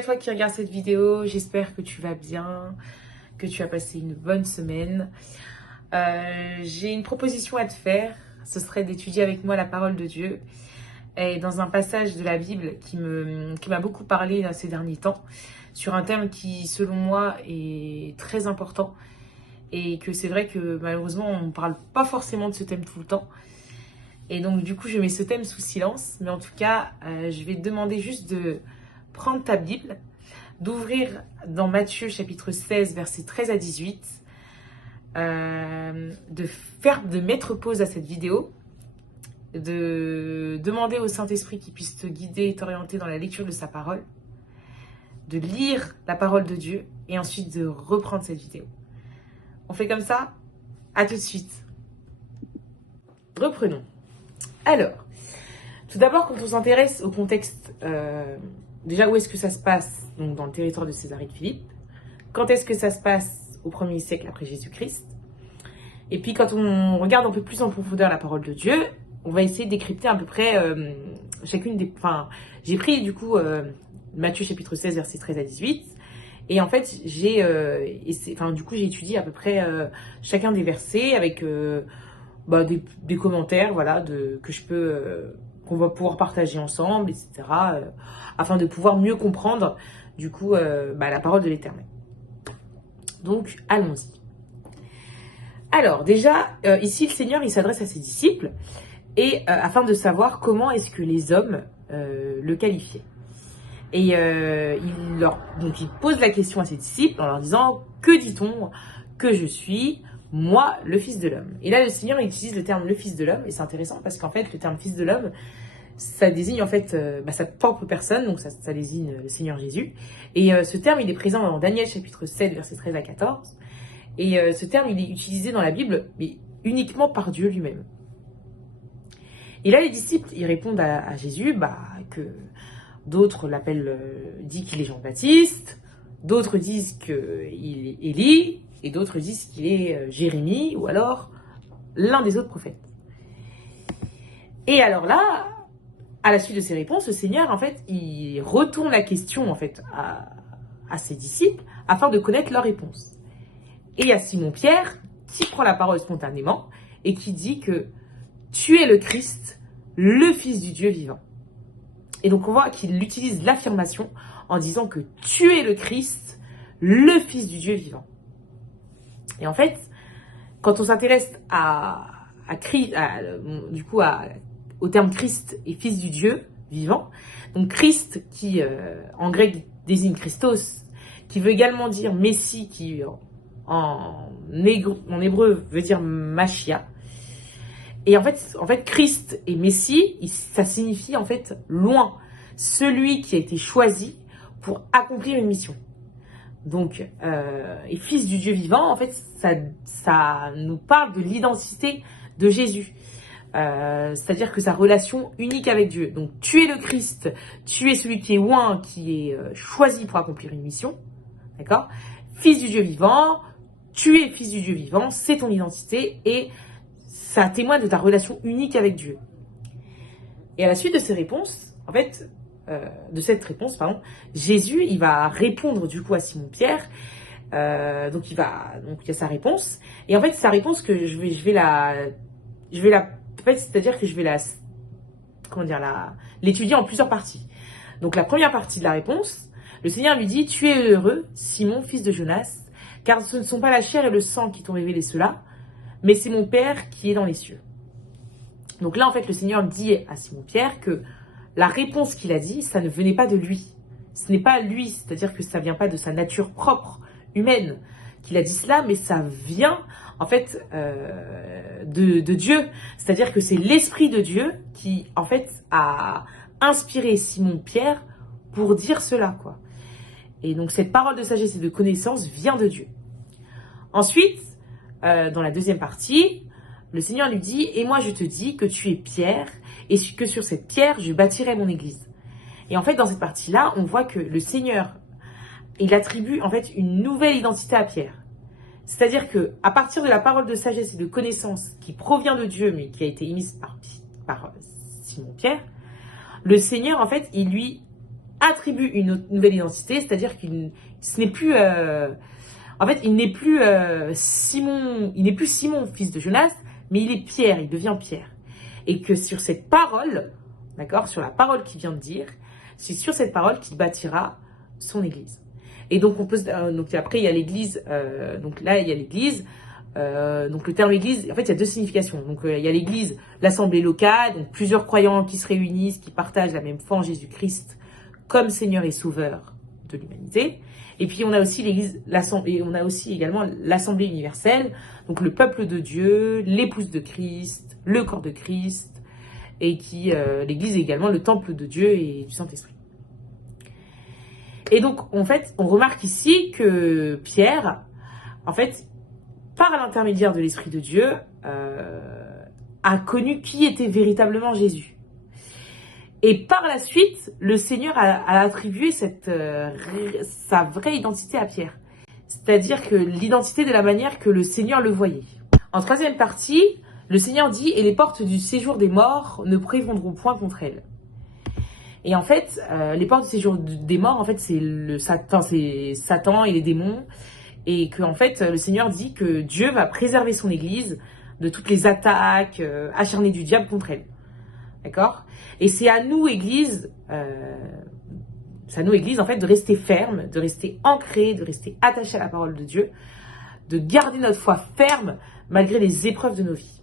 à toi qui regarde cette vidéo, j'espère que tu vas bien, que tu as passé une bonne semaine. J'ai une proposition à te faire, ce serait d'étudier avec moi la parole de Dieu. Et dans un passage de la Bible qui m'a beaucoup parlé ces derniers temps, sur un thème qui, selon moi, est très important. Et que c'est vrai que malheureusement, on ne parle pas forcément de ce thème tout le temps. Et donc du coup, je mets ce thème sous silence. Mais en tout cas, je vais te demander juste de prendre ta Bible, d'ouvrir dans Matthieu chapitre 16, versets 13 à 18, de mettre pause à cette vidéo, de demander au Saint-Esprit qu'il puisse te guider et t'orienter dans la lecture de sa parole, de lire la parole de Dieu et ensuite de reprendre cette vidéo. On fait comme ça? À tout de suite. Reprenons. Alors, tout d'abord, quand on s'intéresse au contexte, déjà où est-ce que ça se passe, donc dans le territoire de Césarée de Philippe, quand est-ce que ça se passe au 1er siècle après Jésus-Christ, et puis quand on regarde un peu plus en profondeur la parole de Dieu, on va essayer de décrypter à peu près chacune des... Enfin, j'ai pris du coup Matthieu chapitre 16, versets 13 à 18, et en fait, j'ai étudié à peu près chacun des versets avec des commentaires, voilà, que je peux... qu'on va pouvoir partager ensemble, etc., afin de pouvoir mieux comprendre, du coup, la parole de l'Éternel. Donc, allons-y. Alors, déjà, ici, le Seigneur, il s'adresse à ses disciples, et afin de savoir comment est-ce que les hommes le qualifiaient. Et il pose la question à ses disciples en leur disant « Que dit-on que je suis, moi, le Fils de l'homme ?» Et là, le Seigneur utilise le terme « le Fils de l'homme », et c'est intéressant parce qu'en fait, le terme « Fils de l'homme », ça désigne en fait sa propre personne, donc ça désigne le Seigneur Jésus. Et ce terme, il est présent dans Daniel chapitre 7, versets 13 à 14. Et ce terme, il est utilisé dans la Bible, mais uniquement par Dieu lui-même. Et là, les disciples, ils répondent à Jésus que d'autres l'appellent, disent qu'il est Jean-Baptiste, d'autres disent qu'il est Élie, et d'autres disent qu'il est Jérémie, ou alors l'un des autres prophètes. Et alors là, à la suite de ces réponses, le Seigneur, en fait, il retourne la question, en fait, à ses disciples, afin de connaître leurs réponses. Et il y a Simon-Pierre qui prend la parole spontanément, et qui dit que tu es le Christ, le Fils du Dieu vivant. Et donc on voit qu'il utilise l'affirmation en disant que tu es le Christ, le Fils du Dieu vivant. Et en fait, quand on s'intéresse au terme Christ et Fils du Dieu vivant, donc Christ qui en grec désigne Christos, qui veut également dire Messie, qui en hébreu veut dire Machia. Et en fait, Christ et Messie, ça signifie en fait loin, celui qui a été choisi pour accomplir une mission. Donc, et Fils du Dieu vivant, en fait, ça nous parle de l'identité de Jésus. C'est-à-dire que sa relation unique avec Dieu. Donc, tu es le Christ, tu es celui qui est loin, qui est choisi pour accomplir une mission. D'accord ? Fils du Dieu vivant, tu es Fils du Dieu vivant, c'est ton identité et ça témoigne de ta relation unique avec Dieu. Et à la suite de ces réponses, en fait, Jésus, il va répondre du coup à Simon-Pierre. Donc il y a sa réponse. Et en fait, sa réponse que c'est-à-dire que je vais l'étudier en plusieurs parties. Donc la première partie de la réponse, le Seigneur lui dit, tu es heureux, Simon, fils de Jonas, car ce ne sont pas la chair et le sang qui t'ont révélé cela, mais c'est mon Père qui est dans les cieux. Donc là, en fait, le Seigneur dit à Simon-Pierre que la réponse qu'il a dit, ça ne venait pas de lui. Ce n'est pas lui, c'est-à-dire que ça ne vient pas de sa nature propre, humaine, qu'il a dit cela, mais ça vient, en fait, de Dieu. C'est-à-dire que c'est l'Esprit de Dieu qui, en fait, a inspiré Simon-Pierre pour dire cela, quoi. Et donc, cette parole de sagesse et de connaissance vient de Dieu. Ensuite, dans la deuxième partie, le Seigneur lui dit « Et moi je te dis que tu es Pierre, et que sur cette pierre je bâtirai mon église. » Et en fait, dans cette partie-là, on voit que le Seigneur, il attribue en fait une nouvelle identité à Pierre. C'est-à-dire que à partir de la parole de sagesse et de connaissance qui provient de Dieu, mais qui a été émise par Simon-Pierre, le Seigneur, en fait, il lui attribue une nouvelle identité, c'est-à-dire ce n'est plus... en fait, il n'est plus Simon, fils de Jonas, mais il est Pierre, il devient Pierre. Et que sur cette parole, d'accord, sur la parole qu'il vient de dire, c'est sur cette parole qu'il bâtira son église. Et donc, donc après, il y a l'église, donc là, il y a l'église, donc le terme église, en fait, il y a deux significations. Donc, il y a l'église, l'assemblée locale, donc plusieurs croyants qui se réunissent, qui partagent la même foi en Jésus-Christ comme Seigneur et Sauveur de l'humanité. Et puis, on a aussi l'église, l'assemblée, on a aussi également l'assemblée universelle, donc le peuple de Dieu, l'épouse de Christ, le corps de Christ, et qui, l'église est également le temple de Dieu et du Saint-Esprit. Et donc, en fait, on remarque ici que Pierre, en fait, par l'intermédiaire de l'Esprit de Dieu, a connu qui était véritablement Jésus. Et par la suite, le Seigneur a attribué sa vraie identité à Pierre. C'est-à-dire que l'identité de la manière que le Seigneur le voyait. En troisième partie, le Seigneur dit « Et les portes du séjour des morts ne prévaudront point contre elles ». Et en fait, les portes du séjour des morts, en fait, c'est Satan et les démons. Et que en fait, le Seigneur dit que Dieu va préserver son Église de toutes les attaques acharnées du diable contre elle. D'accord? Et c'est à nous, Église, en fait, de rester ferme, de rester ancré, de rester attaché à la parole de Dieu, de garder notre foi ferme malgré les épreuves de nos vies.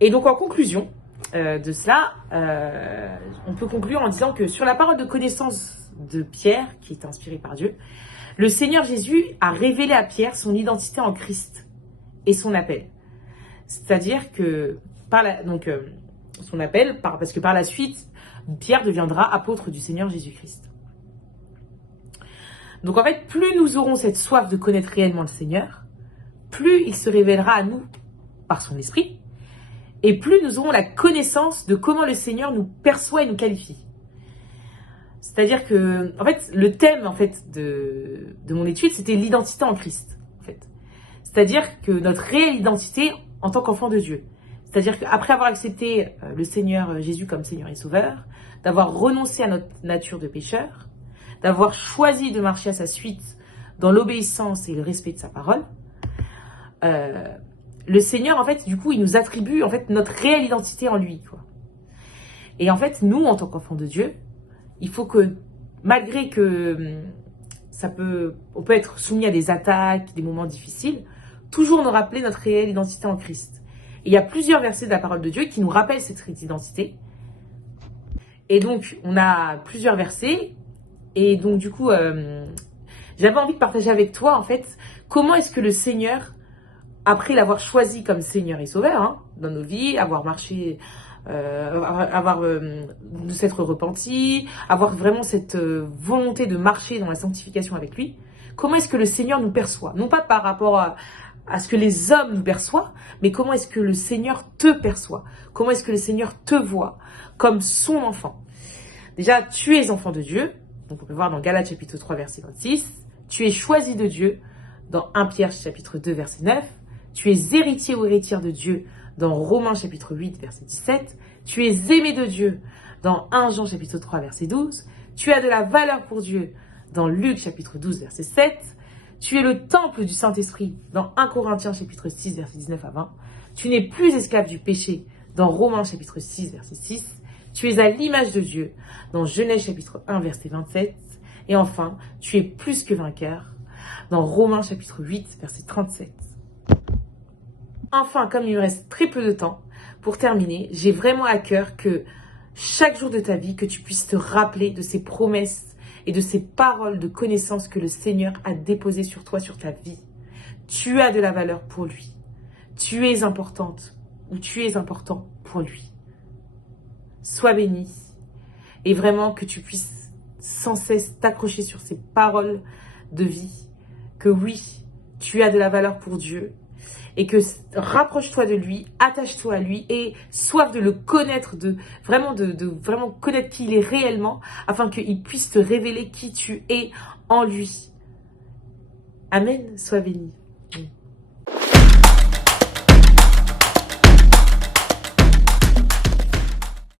Et donc, en conclusion de cela, on peut conclure en disant que sur la parole de connaissance de Pierre, qui est inspirée par Dieu, le Seigneur Jésus a révélé à Pierre son identité en Christ et son appel. C'est-à-dire que, son appel, parce que par la suite, Pierre deviendra apôtre du Seigneur Jésus-Christ. Donc en fait, plus nous aurons cette soif de connaître réellement le Seigneur, plus il se révélera à nous par son esprit, et plus nous aurons la connaissance de comment le Seigneur nous perçoit et nous qualifie. C'est-à-dire que, en fait, le thème en fait de mon étude, c'était l'identité en Christ. En fait, c'est-à-dire que notre réelle identité en tant qu'enfant de Dieu. C'est-à-dire qu'après avoir accepté le Seigneur Jésus comme Seigneur et Sauveur, d'avoir renoncé à notre nature de pécheur, d'avoir choisi de marcher à sa suite dans l'obéissance et le respect de sa parole, le Seigneur, en fait, du coup, il nous attribue en fait notre réelle identité en lui, quoi. Et en fait, nous, en tant qu'enfants de Dieu, il faut que, malgré que on peut être soumis à des attaques, des moments difficiles, toujours nous rappeler notre réelle identité en Christ. Et il y a plusieurs versets de la parole de Dieu qui nous rappellent cette identité. Et donc, on a plusieurs versets. Et donc, du coup, j'avais envie de partager avec toi, en fait, comment est-ce que le Seigneur, après l'avoir choisi comme Seigneur et Sauveur dans nos vies, avoir marché, de s'être repenti, avoir vraiment cette volonté de marcher dans la sanctification avec lui, comment est-ce que le Seigneur nous perçoit? Non pas par rapport à ce que les hommes nous perçoivent, mais comment est-ce que le Seigneur te perçoit? Comment est-ce que le Seigneur te voit comme son enfant? Déjà, tu es enfant de Dieu, donc on peut voir dans Galates chapitre 3 verset 26, tu es choisi de Dieu dans 1 Pierre chapitre 2 verset 9, tu es héritier ou héritière de Dieu dans Romains chapitre 8 verset 17, tu es aimé de Dieu dans 1 Jean chapitre 3 verset 12, tu as de la valeur pour Dieu dans Luc chapitre 12 verset 7, tu es le temple du Saint-Esprit dans 1 Corinthiens chapitre 6 verset 19 à 20, tu n'es plus esclave du péché dans Romains chapitre 6 verset 6, tu es à l'image de Dieu dans Genèse chapitre 1 verset 27, et enfin, tu es plus que vainqueur dans Romains chapitre 8 verset 37. Enfin, comme il me reste très peu de temps, pour terminer, j'ai vraiment à cœur que chaque jour de ta vie, que tu puisses te rappeler de ces promesses et de ces paroles de connaissance que le Seigneur a déposées sur toi, sur ta vie. Tu as de la valeur pour lui. Tu es importante ou tu es important pour lui. Sois béni et vraiment que tu puisses sans cesse t'accrocher sur ces paroles de vie. Que oui, tu as de la valeur pour Dieu. Et que rapproche-toi de lui, attache-toi à lui et soif de le connaître, de vraiment connaître qui il est réellement, afin qu'il puisse te révéler qui tu es en lui. Amen, sois béni.